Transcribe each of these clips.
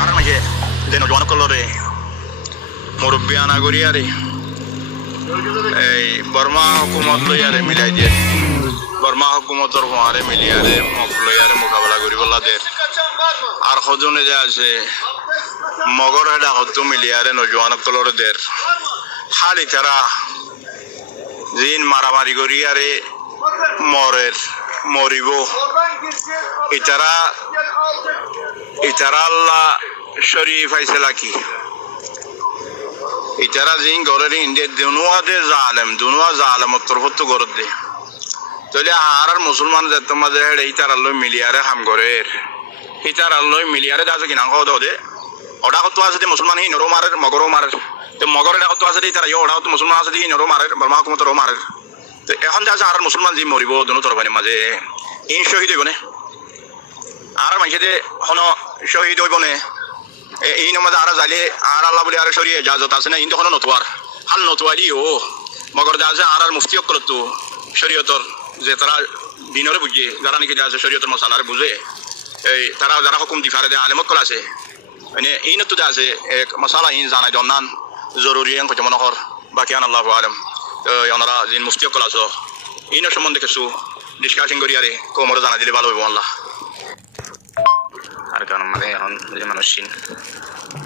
আর মাঝে যে নজওয়ান কলরে মুরব্বিয়ানা গরিয়ারে এই বর্মা হুকুমত লইয়ারে মিলাই দিয়ে বর্মা হুকুমতর হওয়ারে মিলিয়ারে লইয়ারে মোকাবেলা করিবলা দের আর সজনে যে আছে মগর হেডা হতো মিলিয়ারে নজওয়ান কলরে দের খালি তারা জিন মারামারি করিয়ারে মরের মরিব ইতারা আল্লাহ শরীফ ফাইসলা কি ইতারা জিন গরের ইন্ডিয়া দুনুয়া জালেম তরফত গরদ দে তাহলে আর মুসলমান তোমাদের হেড ইতার আল্লাহ মিলিয়ারে হাম গরের ইতার আল্লাহ মিলিয়ারে দাস কিনা কদ দে ওটা কত আছে মুসলমান হি নরো মারের মগরও মারের তো মগরের কত আছে ইতারা ওটাও তো মুসলমান আছে নরো মারের বর্মা হুকুমতরও মারের তো এখন যা আছে আর মুসলমান জি মরিব দুনো তরফানি মাঝে ইন শহীদ হইব নে আর মাঝে হন শহীদ হইব নে এই নমাজ আর যাইলে আর আল্লাহ বলে আর সরিয়ে জাজত আছে না ইন তখন নতুয়ার হাল নতুয়ারি ও মগর যা আছে আর মুফতি করতো শরীয়তর যে তারা দিনরে বুঝে যারা নাকি যা আছে শরীয়তর মশালারে বুঝে এই তারা যারা হুকুম দিফারে দেয় আলেমত কল আছে মানে ইন তো আছে এক মশালা ইন জানাই দন্নান জরুরি এন কত মনোহর বাকি আন আল্লাহু আলাম তো ওনারা যিনি মুফতি কল আছো ইনের সম্বন্ধে কিছু ডিসকাশন করি আরে কোমরে জানা দিলে ভালো হইব আল্লাহ আর কারণ মানে এখন যে মানুষ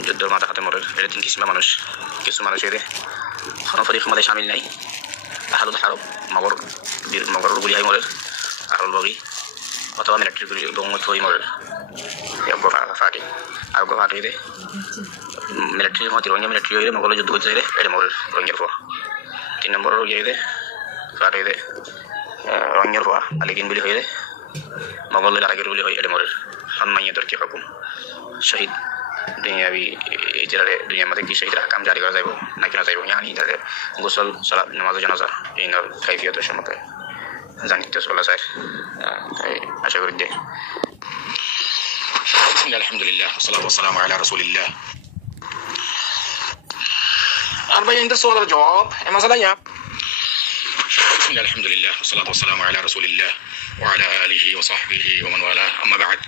যুদ্ধের মাথা হাতে মরে এটা তিন কিসমা মানুষ কিছু মানুষ এর কোনো ফরিক মধ্যে সামিল নাই হারুদ হারব মগর গুলি হাই মরে আরল বগি অথবা মিলিটারি গুলি বঙ্গত হই মরে ফাটি আর গো ফাটি দে মিলিটারি মতি রোহিঙ্গা মিলিটারি হইলে মগল যুদ্ধ হচ্ছে রে এটা মরে রোহিঙ্গার পর 3 নম্বর হয়ে দে ফাটি দে রোহিঙ্গার পর আলিকিন গুলি হয়ে দে মগলের আগের গুলি হয়ে এটা মরে সম্মানীয় তর্কে হুকুম শহীদ দুনিয়াবি ইজরারে দুনিয়া মধ্যে কি শহীদ হাকাম জারি করা যাইব নাকি না যাইব ইয়ানি তাদের গোসল সালাত নামাজ জানাজা এই নর কাইফিয়ত সম্পর্কে জানিতে চলা যায় আশা করি যে আলহামদুলিল্লাহ সাল্লাল্লাহু ওয়াসাল্লামু আলা রাসূলিল্লাহ আর ভাই ইনদের সওয়ালের জবাব এই মাসালা ইয়া আলহামদুলিল্লাহ সাল্লাল্লাহু ওয়াসাল্লামু আলা রাসূলিল্লাহ وعلى آله وصحبه ومن والاه أما بعد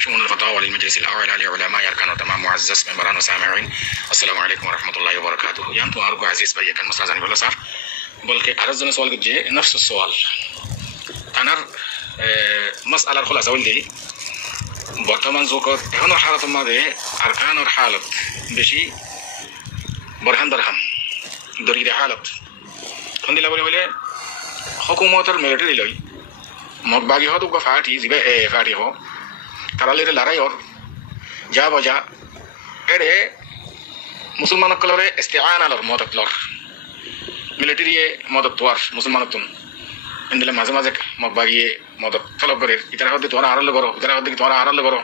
شؤون الفتاوى للمجلس الأعلى لعلماء أركان وتمام معزز ممبران وسامعين السلام عليكم ورحمة الله وبركاته يعني تو أرجو عزيز بيا كان مسألة زاني ولا صار بلكي أرزنا سؤال قد جاء نفس السؤال أنا مسألة الخلاصة ولدي বর্তমান যুগত এখনৰ হালত মাঝে আরকানৰ হালত বেশি বরহান দরহাম দরিদ্র হালত দিলা বলে হুকুমতৰ মিলিটারি লই মগবাগি হতো ফাটি জিবে ফাটি হো তারালের লড়াই ওর যা বজা এড়ে মুসলমান কলরে ইস্তিআন আলর মদত লর মিলিটারি মদত তোয়ার মুসলমান তুন ইন্দলে মাঝে মাঝে মগবাগিয়ে মদত তলব করে ইতারা হতে তোরা আরল করো ইতারা হতে তোরা আরল করো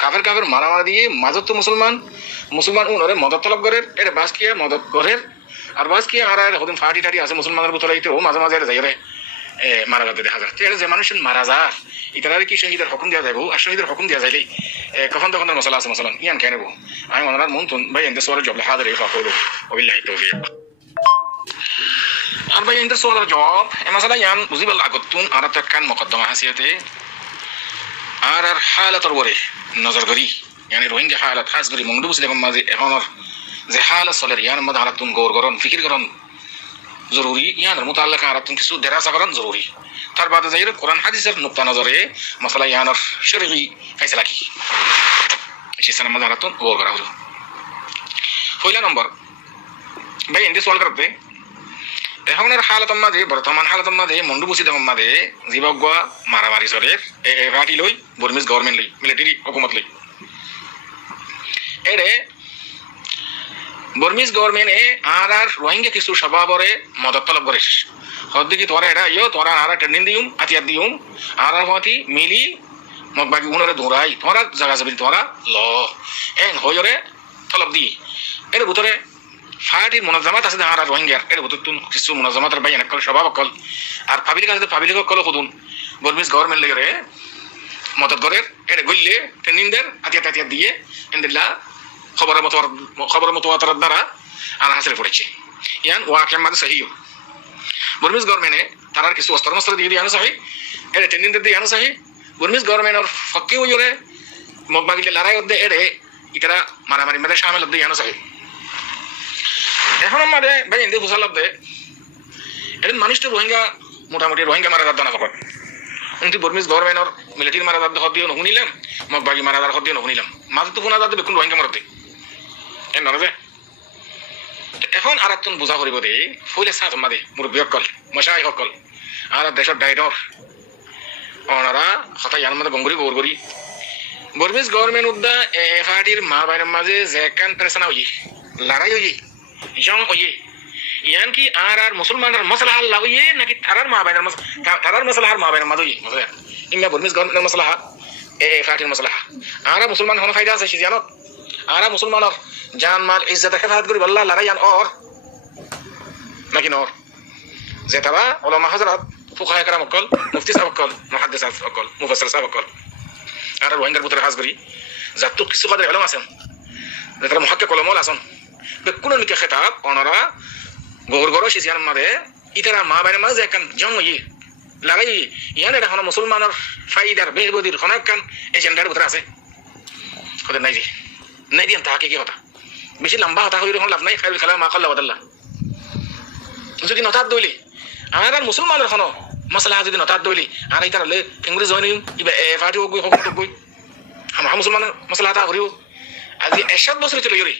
কাফের মারামারি দিয়ে মাজত তো মুসলমান উনরে মদত তলব করে এড়ে বাসকিয়া মদত করে আর বাসকিয়া আর হদিন ফাটি টাটি আছে মুসলমানের বুতলাইতে ও মাঝে মাঝে যাই রে মারা যাতে দেখা যাচ্ছে যে মানুষ মারা যায় ইতারা কি শহীদের হুকুম দেওয়া যাবো আর শহীদের হুকুম দেওয়া যাইলে কখন তখন মশলা আছে মশলান ইয়ান কেন আমি ওনার মন তুন ভাই এনদের সওয়ালের জবাব হাজার ফাকুল ওবিল্লাহি তৌফিক আর ভাই এনদের সওয়ালের জবাব এই মশলা ইয়ান বুঝিবল আগতুন আর তাকান মুকদ্দমা হাসিয়াতে আর হালাতর ওরে নজর করি يعني রোহিঙ্গা হালাত খাস করে মংডু বুঝলে মাঝে এখনর যে হালাত চলে ইয়ান মধ্যে হালাতুন গৌর করন ফিকির করন জরুরি ইয়ানের মুতাল্লাক আরাতুন কিছু দেরাসা করান জরুরি তার বাদে যাইরে কোরআন হাদিসের নুকতা নজরে মাসালা ইয়ানের শরঈ ফায়সালা কি সেখানে মধ্যে আরাতুন গৌর করা হলো পয়লা নম্বর ভাই এন্ডে সওয়াল করতে এখনের হালাতের মাঝে বর্তমান হালাতের মাঝে মন্ডু বুঝি দেওয়ার মাঝে জীবগা মারামারি সরের পার্টি লই বর্মিজ গভর্নমেন্ট লই মিলিটারি হুকুমত লই এড়ে বর্মিজ গভর্নমেন্টে আর রোহিঙ্গা কিছু স্বভাবরে মদত তলব করিস হদ্দিকি তোরা এটা তোরা আর ট্রেনিং দিউম আতিয়াত দিউম আর হতি মিলি মগবাগি উনরে দৌড়াই তোরা জায়গা যাবি তোরা ল এন হইরে তলব দি এর ভিতরে ফাটির মুনাজামাত আছে আর রোহিঙ্গার এর ভিতর কিছু মুনাজামাতের বাইন কল স্বভাব কল আর পাবলিক আছে পাবলিক কল খুদুন বর্মিজ গভর্নমেন্ট লেগে মদত করে এর গইলে ট্রেনিং দের আতিয়াত দিয়ে ইনদিল্লাহ খবর মতোয়াতার দ্বারা আর হাসিল পড়েছে ইয়ান ওয়াকিয়া মাঝে সহিও বর্মিজ গভর্নমেন্টে তার কিছু অস্ত্র মস্ত্র দিয়ে আনো চাহি এড়ে ট্রেনিং দিয়ে আনো চাহি বর্মিজ গভর্নমেন্টর ফকি হইরে মগবাগিলে লড়াই দে এড়ে ইতারা মারামারি মাঝে শামিল হতে ইয়ানো চাই এখন আমাদের ভাই ইন্দি ফুসাল হতে এখন মানুষটা রোহিঙ্গা মোটামুটি রোহিঙ্গা মারা যার দানা কখন কিন্তু বর্মিজ গভর্নমেন্টর মিলিটারি মারা যার হদিও নশুনিলাম মগ বাগি মারা যার হদিও নশুনিলাম মাঝে তো শোনা যাতে বেকুন রোহিঙ্গা মারতে এম নজে এখন আর একজন বোঝা করিব দে ফুলে সাথ মাদে মুরব্বী সকল মশাই সকল আর দেশের ডাইডর ওনারা হঠাৎ ইয়ার মধ্যে গঙ্গুরি গৌরগরি বর্মিজ গভর্নমেন্ট উদ্দা এফআরটির মা বাইরের মাঝে জেকান প্রেসনা হই লড়াই হই জং হই ইয়ান কি আর মুসলমানের মসলাহ আল্লাহ হই নাকি তারার মা বাইরের তারার মসলাহ আর মা বাইরের মাঝে হই মসলা ইমা বর্মিজ গভর্নমেন্টের মসলাহ এফআরটির মসলাহ আর মুসলমান হন ফায়দা আছে সিজানত আর মুসলমানের জান মাল ইজ্জত হেফাজত করি আল্লাহ লড়াই আন ওর নাকি নর যে তারা ওলামা হযরত ফুকাহায়ে কেরাম সকল মুফতি সাহেব সকল মুহাদ্দিস সাহেব সকল মুফাসসির সাহেব সকল আর রোহিঙ্গার ভিতরে হাজবরি যাত কিছু কাদের ইলম আছেন যারা মুহাক্কিক উলামা আছেন বেকুনো নিকে খেতাব ওনারা গৌর গরো সিজিয়ান মারে ইতারা মা বাইরে মাঝে একখান জঙ্গি লাগাই ইয়ান এটা হন মুসলমানের ফায়দার বেহবুদির হন একখান এজেন্ডার ভিতরে আছে ওদের নাই যে নাই দিয়ান তাহাকে কি কথা বেশি লম্বা হতা হইলে লাভ নাই খাইল খালা মা কাল্লা বাদাল্লাহ যদি নতাত দইলি আর মুসলমানের হন মসলা যদি নতাত দইলি আর ইতার হলে ইংরেজ জয়েন ইবা এফআরটি গই হক গই আমরা মুসলমানের মসলা তা করিও আজি 100 বছর চলে ইরে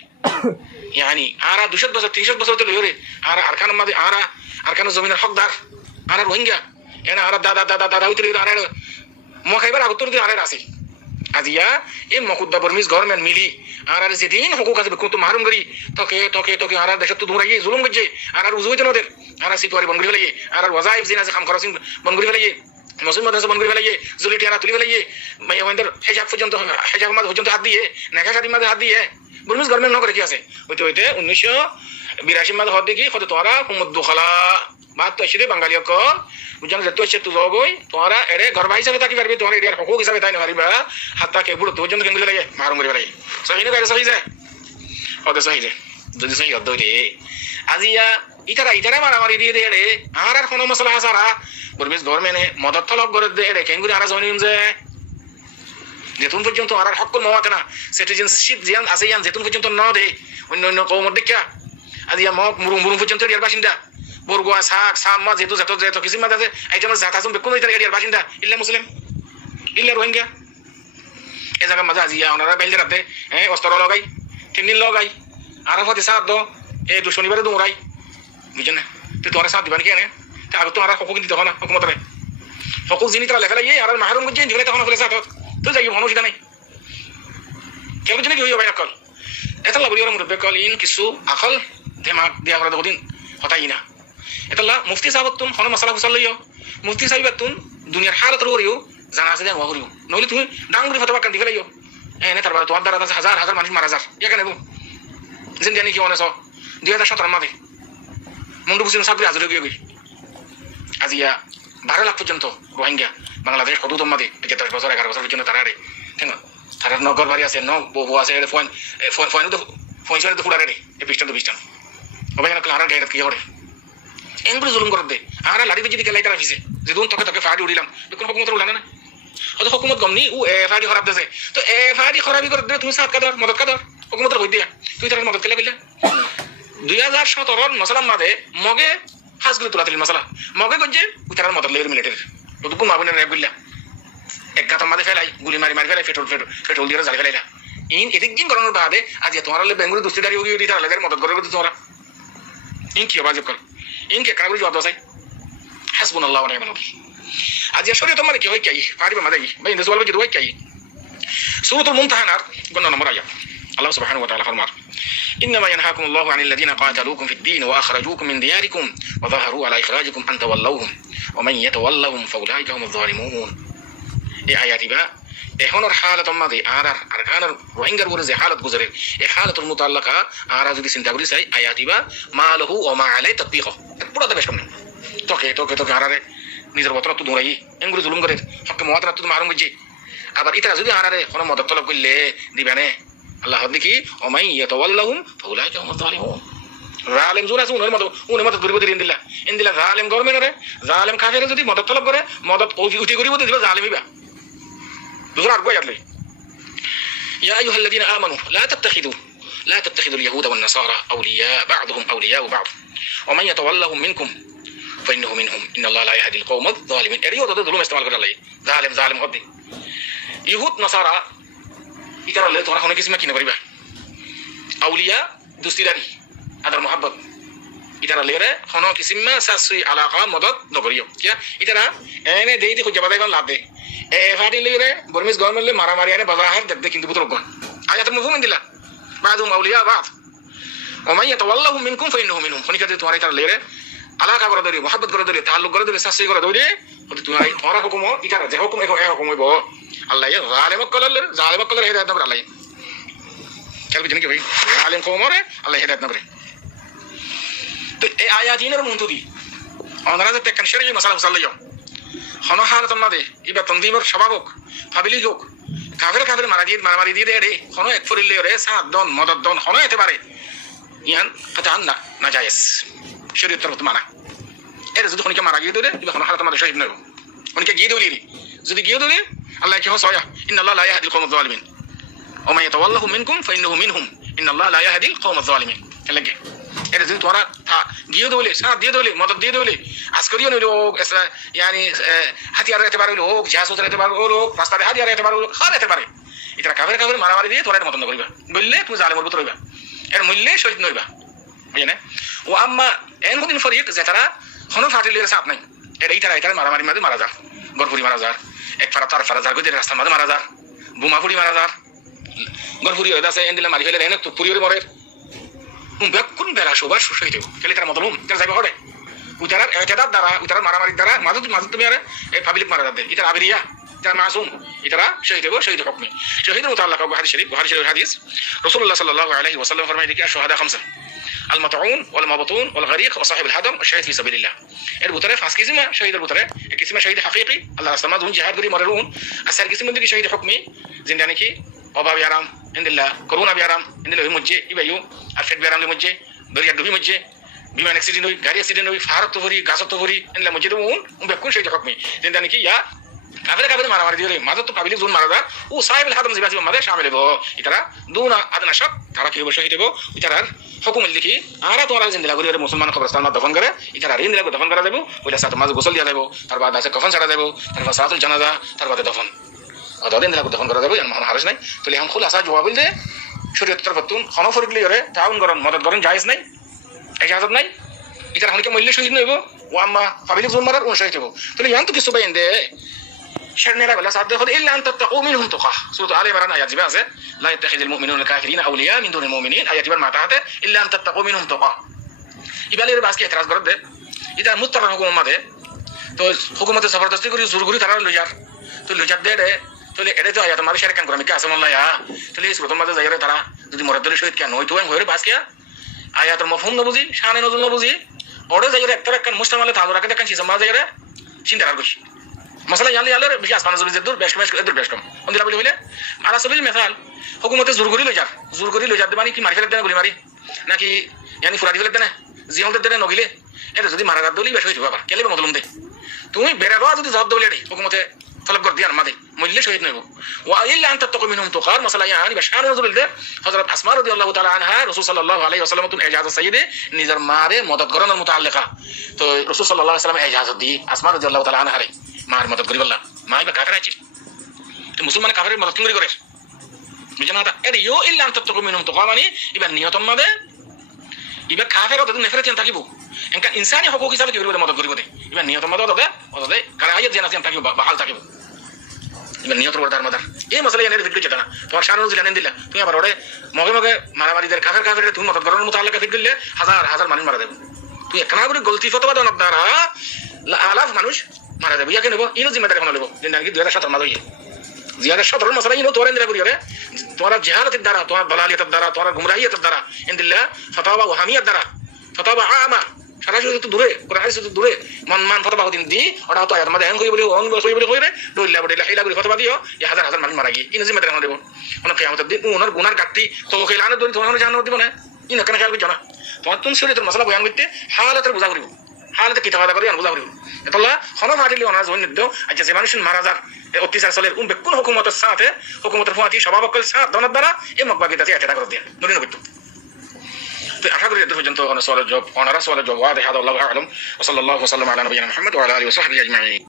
ইয়ানি আর 200 বছর 300 বছর চলে ইরে আর আরকান মাঝে আর আরকান জমিনের হকদার আর রোহিঙ্গা এনা আর দাদা দাদা দাদা হইতে আর মো খাইবার আগতর দি আর আছে আজিয়া এই মকুদ্দা বর্মিজ গভর্নমেন্ট মিলি আর যেদিন হকুক আছে বেকুন তো মারুম করি তোকে তোকে তোকে আর দেশত তো দূরাই জুলুম করছে আর উজুইতে নদের আর সিটুয়ারি বন করি ফেলাই আর ওয়াজাইফ জিন আছে কাম খরচিন বন করি ফেলাই মুসলিম মাদ্রাসা বন করি ফেলাই জুলি টিয়ারা তুলি ফেলাই ওদের হেজাব পর্যন্ত হেজাব মাঝে পর্যন্ত হাত দিয়ে নেখা শাড়ি মাঝে হাত দিয়ে বর্মিজ গভর্নমেন্ট নকরে কি আছে হইতে হইতে 1982 মাঝে হদ দেখি হতে তোরা কুমুদ্দু খালা বাত তো এসে বাঙালি ক বুঝানো যেত এসে তো যাবই তোরা এরে ঘর ভাই হিসাবে থাকি পারবি তোরা এরিয়ার হকুক হিসাবে তাই না পারিবা হাতটাকে বুড়ো তো পর্যন্ত কেন লাগে মারুম করি ফেলাই সহি না গাড়ি সহি যায় হতে সহি যায় যদি সহি হদ রে আজিয়া ইতারা মারামারি দিয়ে রে আর কোনো মশলা আসারা বর্মিজ গভর্নমেন্টে মদত তলব করে দে রে কেঙ্গুরি আর জনিম যে যেতুন পর্যন্ত আর হক মওয়াতে না সিটিজেনশিপ জিয়ান আছে ইয়ান যেতুন পর্যন্ত ন দে অন্য অন্য কওমর দেখা আজিয়া মক মুরুম পর্যন্ত এরিয়ার বাসিন্দা বরগুয়া শাক সাম্মা যেহেতু যত কিছু মাঝে আছে আইটেমের জাত আসুন বেকুন এরিয়ার বাসিন্দা ইল্লা মুসলিম ইল্লা রোহিঙ্গা এই জায়গার মাঝে আজিয়া ওনারা বেলজে রাতে অস্ত্র লগাই 3 দিন লগাই আর হতে সাথ দো এই শনিবারে দৌড়াই বুঝছেন না তো তোরা সাথ দিবানি কেন আগে তো আর হকুক দিতে হয় না হুকুমত নাই হকুক যিনি তারা লেখা লাগিয়ে আর মাহরুম গুজে দিলে তখন হলে সাথ তো যাই মনো সেটা নাই কেউ জন্য কি হইয়া ভাই নকল এটা লাগি ওরা মুরব্বে কল ইন কিছু আকল দিমাগ দিয়া করে দিন হতাই না এটা মুফতি সাহেবতুন হন মশলা ফুসাল লইও মুফতি সাহেবতুন দুনিয়ার হালত রইও জানা আছে দেন ওয়াগরিও নইলে তুমি ডাঙ্গুরি ফতবা কান দিবে লইও এনে তারপর তোমার দ্বারা হাজার হাজার মানুষ মারা যায় এখানে নেব জিন্দানি কি অনেছ 2017 মাদে মুন্ডু বুঝিন সাবরি হাজির গিয়ে গই আজিয়া 12 লাখ পর্যন্ত রোহিঙ্গা বাংলাদেশ হদুদ মাদে 10 বছর 11 বছর পর্যন্ত তারা রে ঠিক না তারা নগর বাড়ি আছে বউ আছে ফোন তো ফুড়ারে রে এই পিস্টন তো পিস্টন ওবাই না ক্লারা গাইরাত কি করে এমনি জুলুম করে দে আর লাড়ি যদি কেলাই তারা ফিসে যে দুন তোকে ফাড়ি উড়িলাম কোন হুকুমত উড়ানা না হয়তো হুকুমত গমনি ও এফআইডি খারাপ দেছে তো এফআইডি খারাপই করে দে তুমি সাত কাদর মদত কাদর হুকুমতের কই দিয়া তুই তার মদত কেলা কইলা 2017 মসলাম মাদে মগে হাজগুলো তোলাতিল মসলা মগে গজে উতার মদত লের মিলিটারি তো কোন মাবনে রেব গইলা এক গাতা মাদে ফেলাই গুলি মারি ফেলাই পেট্রোল দিয়ে জ্বালা ফেলাইলা ইন এদিক দিন করানোর বাদে আজ তোমার বেঙ্গুলি দুস্তিদারি হয়ে গিয়ে তার লেগের মদত করে তোমরা ইন কি বাজে কর ইনকে কাগজ জবাব দাও হাসবুনাল্লাহু ওয়া নি'মাল ওয়াকিল আজ শরীয়ত মানে কি হয় কি পারিবে মাদাই ভাই ইন্দে সওয়াল যদি হয় কি সূরাতুল মুমতাহানার গণ নম্বর আয়াত আল্লাহ সুবহানাহু ওয়া তাআলা ফরমার ইন্নামা ইয়ানহাকুমুল্লাহু আনিল লাযিনা কাতালুকুম ফিদ-দীন ওয়া আখরাজুকুম মিন দিয়ারিকুম ওয়া যাহারু আলা ইখরাজিকুম আন তাওয়াল্লাহুম ওয়া মান ইয়াতাওয়াল্লাহুম ফাউলাইকা হুমুয যালিমুন এই আয়াতিবা এখনের হালত মাদে আর আরকানের রোহিঙ্গার উপরে যে হালত গুজরে এই হালতুল মুতাল্লাকা আর যদি চিন্তা করি চাই আয়াতিবা মা লাহু ওয়া মা আলাই তাতবিক পুরোটা বেশ কম তোকে আরারে নিজের বতরা তো দৌড়াই এমগুলো জুলুম করে হককে মহাতরা তো মারুম গেছি আবার ইতারা যদি আরারে কোনো মদত তলব করলে দিবানে আল্লাহ দেখি ওমাই ইয়াতাওয়াল্লাহুম ফাউলাইকা হুমুয যালিমুন জালিম জোর আছে উনের মদত করিব দিলা ইনদিলা জালিম গভর্নমেন্টরে জালিম কাফেরে যদি মদত তলব করে মদত উঠি করিব দিবা জালিমিবা দুসরা আর কই আটলে ইয়া আইয়ুহাল্লাযীনা আমানু লা তাত্তাখিযুল ইয়াহুদা ওয়ান নাসারা আউলিয়া বা'দুহুম আউলিয়াউ বা'দ ওয়া মান ইয়াতাওয়াল্লাহুম মিনকুম ফাইন্নাহু মিনহুম ইন্নাল্লাহা লা ইয়াহদিল কওমায যালিমিন। এরিও তো জুলুম ইস্তেমাল করে আল্লাহ জালিম হদি ইহুদ নাসারা ইতারা লে তোমরা কোনো কিছু কিনা করিবা আউলিয়া দুস্তিদারি আদার মোহাব্বত ইতারা লেরে কোনো কিসিমা সাসুই আলাকা মদত নকরিও কিয়া ইতারা এনে দেই খুঁজে বাদাই লাভ দে এ ফাটি লেরে বর্মিস গভর্নমেন্ট লে মারামারি আনে বাজার দেখতে কিন্তু বুতরক আয়াত মফহুম দিলা বাদুম আউলিয়া বাদ ওমাই ইয়াতাওয়াল্লাহুম মিনকুম ফাইন্নাহু মিনহুম খনিকা যে তোমার ইতারা লেরে আলাকা করে ধরি মোহাব্বত করে ধরি তাল্লুক করে ধরি সাসুই করে ধরি তোমার তোরা হুকুম ইতারা যে হুকুম এ হুকুম হইব আল্লাহ জালেমক কলর হেদায়েত নবর আল্লাহ খেয়াল বুঝেন কি ভাই আলেম কওমরে আল্লাহ হেদায়েত নবরে। তো এই আয়াতিনের মুন্তুদি ওনারা যে তেকান শরীয়ত মাসালা উসাল্লাহ হন হালত আমাদে ইবা তনজিমর স্বভাবক ফাবিলি হোক কাফের মারামারি দিয়ে রে হন এক ফরিলে রে সাত দন মদত দন হন এতে পারে ইয়ান কাতান না জায়েজ শরীয়তের মত মানা এর যদি খনিকে মারা গিয়ে দিলে ইবা হন হালত আমাদে শহীদ নব খনিকে গিয়ে দিলি যদি গিয়ে দিলি আল্লাহ কি হসয়া ইন্নাল্লাহা লা ইয়াহদিল কওমায যালিমিন ওয়া মান ইয়াতাওয়াল্লাহুম মিনকুম ফাইন্নাহু মিনহুম ইন্নাল্লাহা লা ইয়াহদিল কওমায যালিমিন। লাগে এর যদি তোরা গিয়ে দিলে সাথ দিয়ে দিলে মদত দিয়ে দিলে আজকরিও নইলো ইয়ানি হাতিয়ার রেতে পারে লোক জাহাজ রেতে পারে লোক রাস্তায় হাতিয়ার রেতে পারে লোক খারাতে পারে এটা কাফের মারামারি দিয়ে তোরা মদত করিবা বললে তুমি জালেমের ভিতর রইবা এর মূল্যে শহীদ নইবা বুঝেনে ও আম্মা এন কোন ফরিক যে তারা হন ফাটিলের সাথ নাই এটাই মারামারি মাঝে মারা যা গরপুরি মারা যা এক ফারাজার গদির রাস্তার মাঝে মারা যা বোমাফুরি মারা যা গরপুরি হয়ে আছে এন্ডিলা মারি ফেলে এনে পুরিওর মরে বেকুন বেলা সবার শোষিত দেব কেলে তার মতলুম তার যাইবে হরে উতারার এটার দ্বারা উতারার মারামারির দ্বারা মাঝে তুমি আর এই পাবলিক মারা যাবে ইতার আবিরিয়া ইতার মাসুম ইতারা শহীদ দেব শহীদ হুকমি শহীদের মুতাআল্লাক বুখারী শরীফ হাদিস রাসূলুল্লাহ সাল্লাল্লাহু আলাইহি ওয়াসাল্লাম ফরমায় দিকে শুহাদা খামসা আল মাতউন ওয়াল মাবতুন ওয়াল গরীক ওয়া সাহিবুল হাদম ওয়া শাহীদ ফি সাবিলিল্লাহ। এর ভিতরে পাঁচ কিসিমা শহীদের ভিতরে এক কিসিমা শহীদ হাকিকি আল্লাহ রাস্তায় মাঝে জিহাদ করি মরেরুন আর চার কিসিমা দিকে শহীদ হুকমি জিন্দা নাকি অভাব আরাম ইনদিল্লাহ করুণা বিয়ারাম ইনদিল্লাহ মুজ্জে ইবায়ু আর ফেট বিয়ারাম মুজ্জে দরিয়া ডুবি মুজ্জে বিমান অ্যাক্সিডেন্ট হই গাড়ি অ্যাক্সিডেন্ট হই ফারাত তো ভরি গাছত তো ভরি ইনদিল্লাহ মুজ্জে দেবুন বেকুন শহীদ হুকমি জিন্দা নাকি ইয়া কাফের মারামারি দিয়ে মাঝে তো পাবলিক জোন মারা যায় ও সাহেবুল হাদম জিবাসি মাঝে শামিল হবো ইতারা দুনা আদনা সব তারা কি হবে শহীদ হবো ইতারার হুকুম লিখি আর তোরা জিন্দা করে মুসলমান কবরস্থান দফন করে ইতারা রিন লাগবে দফন করা যাবো ওইটা সাথে মাঝে গোসল দিয়া যাবো তার বাদ আছে কফন ছাড়া যাবো তারপর সালাতুল জানাজা তার বাদে দফন অতদিন লাগবে দফন করা যাবে আমার হারেস নাই তাহলে এখন খুল আসা জবাব দে শরীয়ত তরফতুন হন ফরিকলি করে তাউন করেন মদত করেন জায়েজ নাই ইজাজত নাই ইতারা হনকে মূল্য শহীদ নইব ও আম্মা পাবলিক জোন মারার উন শহীদ হবো তাহলে ইয়ান তো কিছু বাইন দে شرنا ولا صدق إلا أن تتقوا منهم تقاه سورة آل عمران آيات جبازة لا يتخذ المؤمنون الكافرين أولياء من دون المؤمنين آيات جبار ما تحته إلا أن تتقوا منهم تقاه يبقى لي رباس كي اعتراض برد إذا مضطر الحكومة ما ده تو حكومة زبردستی کری زور کری ترى لجار تو لجار ده تو له إده تو آيات ماري شركة كرامي كاسم الله يا تو له سورة ما ده زيارة ترى যদি মরদ্দরে শহীদ কেন হইতো এন হইরে বাস কিয়া আয়াতের মফহুম না বুঝি শানে নজুল না বুঝি ওরে জায়গায় একটা কান মুস্তামালে তাদরা কান কান সিজমা জায়গায় চিন্তা রাখবি মাসালা জানলে আল্লাহর বেশি আসমান জমি দূর বেশ দূর বেশ কম অন্দিলা বলি হইলে আর আসলে মিসাল হুকুমতে জোর করি লই যার মানে কি মারি ফেলে দেন গুলি মারি নাকি ইয়ানি ফুরাদি ফেলে দেন জিহলতে দেন নগিলে এটা যদি মারা দলি বেশ হইতো বাবা কেলে মতলুম দে তুমি বেরে দাও যদি জবাব দলি হুকুমতে তলব কর দিয়ার মাদে মূল্য শহীদ নইব ওয়া ইল্লা আন তাত্তাকু মিনহুম তুকার মাসালা ইয়ানি বাশার নজরুল দে হযরত আসমা রাদিয়াল্লাহু তাআলা আনহা রাসূল সাল্লাল্লাহু আলাইহি ওয়াসাল্লাম তুন ইজাজত সাইয়্যিদে নিজের মারে মদদ করানোর মুতাআল্লিকা তো রাসূল সাল্লাল্লাহু আলাইহি ওয়াসাল্লাম ইজাজত দি আসমা রাদিয়াল্লাহু তাআলা আনহা রে মার মদদ করি বললা মা ইবা কাফের আছে তো মুসলমান কাফের মদদ করি করে বুঝনা তা এর ইউ ইল্লা আন তাত্তাকু মিনহুম তুকা মানে ইবা নিয়তম মাদে ইবা কাফের ওদের নেফরেতেন থাকিব এনকা ইনসানি হকুক হিসাবে কি করিব মদদ করিব দে ইবা নিয়তম মাদে ওদের কারা আয়াত জানাতেন থাকিব বাহাল থাকিব ইবা নিয়ত ওর দার মাদার এই মশলা এর ভিডিও যেটা না তোমার শানুল জিলানেন দিলা তুমি আবার ওরে মগে মারামারিদের কাফের তুমি মদদ করার মুতাআল্লিকা ফিট দিলে হাজার মানুষ মারা দেব তুই একনা করে গলতি ফতোয়া দাও দ্বারা আলাফ মানুষ মারা যাবে ইয়াকে নেব ইনো জিম্মেদারি এখন নেব যে নাকি 2017 মাল হইয়ে 2017 মশলা ইনো তোর ইন্দিরা করিও রে তোমার জাহালাতের দ্বারা তোমার দলালিয়াতের দ্বারা তোমার গুমরাহিয়াতের দ্বারা ইনদিল্লাহ ফতোয়া ওয়া হামিয়াত দ্বারা ফতোয়া আমা সরাসরি তো দূরে কোরআন হাদিস তো দূরে মান ফতোয়া দিন দি ওটা তো আয়াত মধ্যে কই বলি অন বলি কইরে দইলা বড়িলা হিলা করি ফতোয়া দিও ইয়া হাজার মানুষ মারা গিয়ে ইনো জিম্মেদারি এখন নেব অন কিয়ামতের দিন ওনার গুনার কাটতি তো খেলানে দরি তোমার জানো দিব না ইনো কেন খেয়াল করছ না তোমার তুমি শরীয়তের মশলা বয়ান করতে হালাতের বুঝা করিব হালতে কি টাকা করে বুঝা করিব এতলা হনো মাটিলি অনাজ হন নিদ্দ আচ্ছা যে মানুষ মারা যার অত্যাচার চলে বেকুন হুকুমতের সাথে হুকুমতের ফুয়াতি সভাপকল সাথ দনের দ্বারা এই মকবাগিতাতে এটা করে দিয়ে নরিন করতে তো আশা করি এত পর্যন্ত অনেক সওয়ালের জবাব ওনারা সওয়ালের জবাব ওয়াদে হাদা আল্লাহু আ'লাম ওয়া সাল্লাল্লাহু ওয়া সাল্লাম আলা নবিয়িনা মুহাম্মদ ওয়া আলা আলিহি ওয়া সাহবিহি আজমাইন